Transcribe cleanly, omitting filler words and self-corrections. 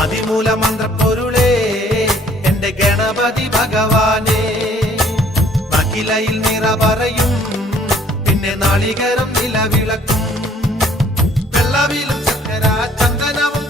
ആദിമൂല മന്ത്രപ്പൊരുളേ എന്റെ ഗണപതി ഭഗവാനേ. അഖിലയിൽ നിറ പറയും പിന്നെ നാളികേരം നിലവിളക്കും. വെള്ളവിലും ചക്കര ചന്ദനവും